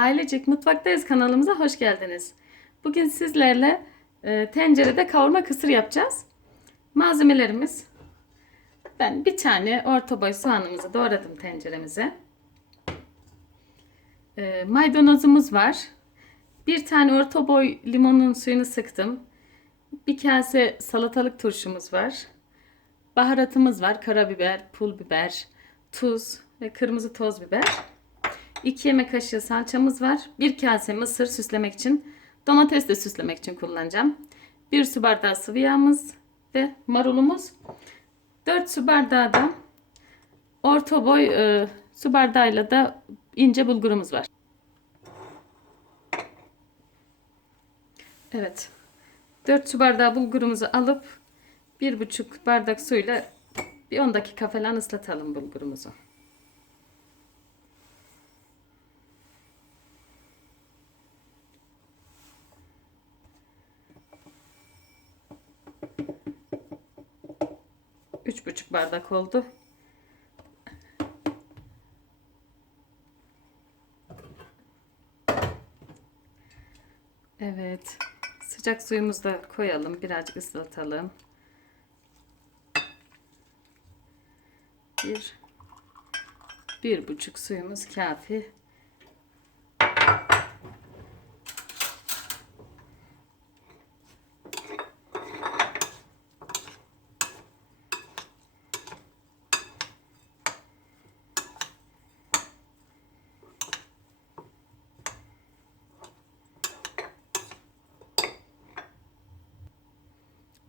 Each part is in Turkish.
Ailecek Mutfaktayız kanalımıza hoş geldiniz. Bugün sizlerle e, tencerede kavurma kısır yapacağız. Malzemelerimiz ben bir tane orta boy soğanımızı doğradım tenceremize. E, maydanozumuz var. Bir tane orta boy limonun suyunu sıktım. Bir kase salatalık turşumuz var. Baharatımız var. Karabiber, pul biber, tuz ve kırmızı toz biber. 2 yemek kaşığı salçamız var. 1 kase mısır süslemek için. Domates de süslemek için kullanacağım. 1 su bardağı sıvı yağımız ve marulumuz. 4 su bardağı da orta boy e, su bardağıyla da ince bulgurumuz var. Evet. 4 su bardağı bulgurumuzu alıp 1,5 bardak suyla bir 10 dakika falan ıslatalım bulgurumuzu. Üç buçuk bardak oldu. Evet. Sıcak suyumuzu da koyalım. Birazcık ıslatalım. Bir, bir buçuk suyumuz kafi.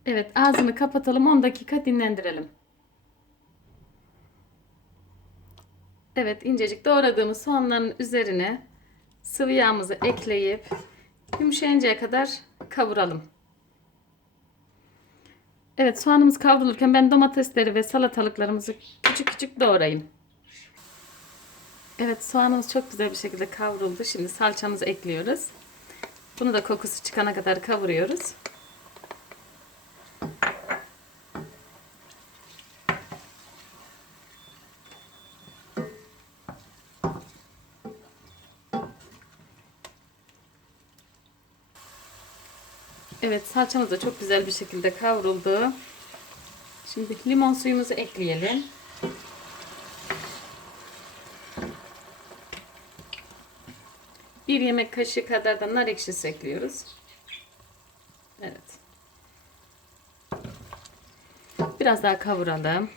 Evet ağzını kapatalım 10 dakika dinlendirelim. Evet incecik doğradığımız soğanların üzerine sıvı yağımızı ekleyip yumuşayıncaya kadar kavuralım. Evet soğanımız kavrulurken ben domatesleri ve salatalıklarımızı küçük küçük doğrayayım. Evet soğanımız çok güzel bir şekilde kavruldu. Şimdi salçamızı ekliyoruz. Bunu da kokusu çıkana kadar kavuruyoruz. Evet salçamız da çok güzel bir şekilde kavruldu. Şimdi limon suyumuzu ekleyelim. Bir yemek kaşığı kadar da nar ekşisi ekliyoruz. Evet. Biraz daha kavuralım.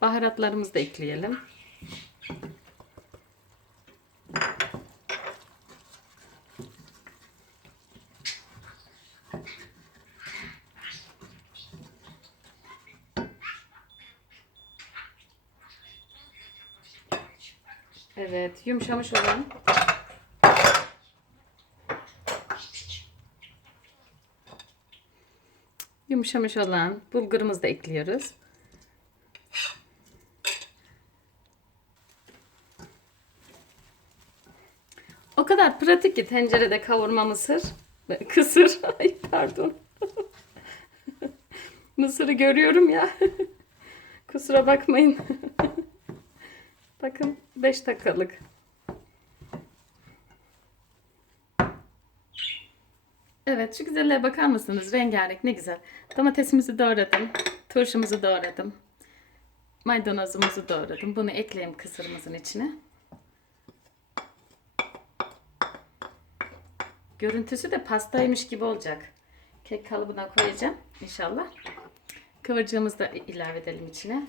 Baharatlarımızı da ekleyelim. Evet, yumuşamış olan yumuşamış olan bulgurumuzu da ekliyoruz. O kadar pratik ki tencerede kavurma mısır. Kısır. Ay pardon. Mısırı görüyorum ya. Kusura bakmayın. Bakın 5 dakikalık. Evet şu güzelliğe bakar mısınız? Rengarenk ne güzel. Domatesimizi doğradım. Turşumuzu doğradım. Maydanozumuzu doğradım. Bunu ekleyeyim kısırımızın içine. Görüntüsü de pastaymış gibi olacak. Kek kalıbına koyacağım inşallah. Kıvırcığımızı da ilave edelim içine.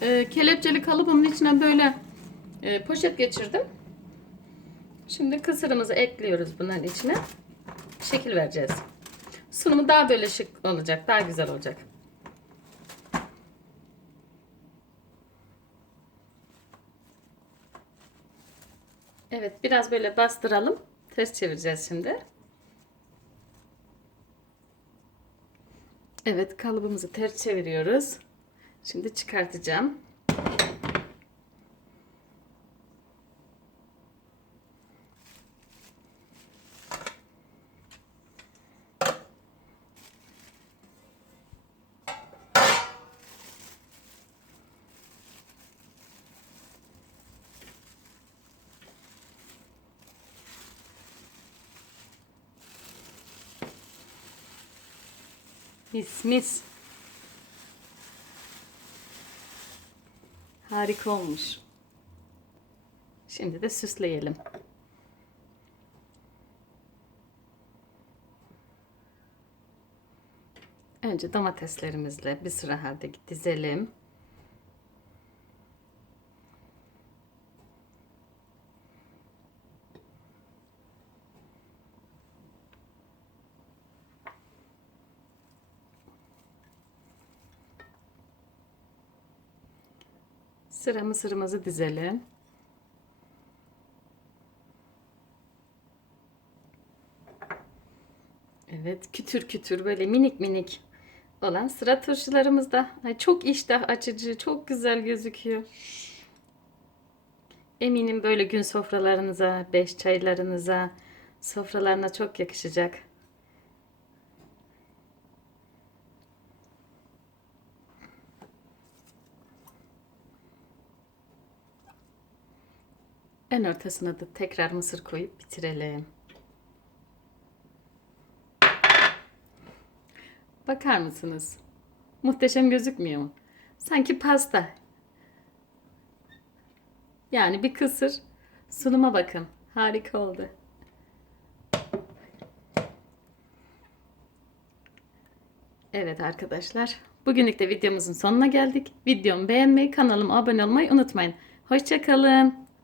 E, kelepçeli kalıbımın içine böyle e, poşet geçirdim. Şimdi kısırımızı ekliyoruz bunların içine. Şekil vereceğiz. Sunumu daha böyle şık olacak. Daha güzel olacak. Evet biraz böyle bastıralım. Ters çevireceğiz şimdi. Evet kalıbımızı ters çeviriyoruz. Şimdi çıkartacağım. Mis mis. Harika olmuş. Şimdi de süsleyelim. Önce domateslerimizle bir sıra halde dizelim. Sıra mısırımızı dizelim. Evet, kütür kütür böyle minik minik olan sıra turşularımızda. Ay, çok iştah açıcı, çok güzel gözüküyor. Eminim böyle gün sofralarınıza, beş çaylarınıza, sofralarına çok yakışacak. En ortasına da tekrar mısır koyup bitirelim. Bakar mısınız? Muhteşem gözükmüyor mu? Sanki pasta. Yani bir kısır. Sunuma bakın. Harika oldu. Evet arkadaşlar. Bugünlük de videomuzun sonuna geldik. Videomu beğenmeyi, kanalıma abone olmayı unutmayın. Hoşçakalın.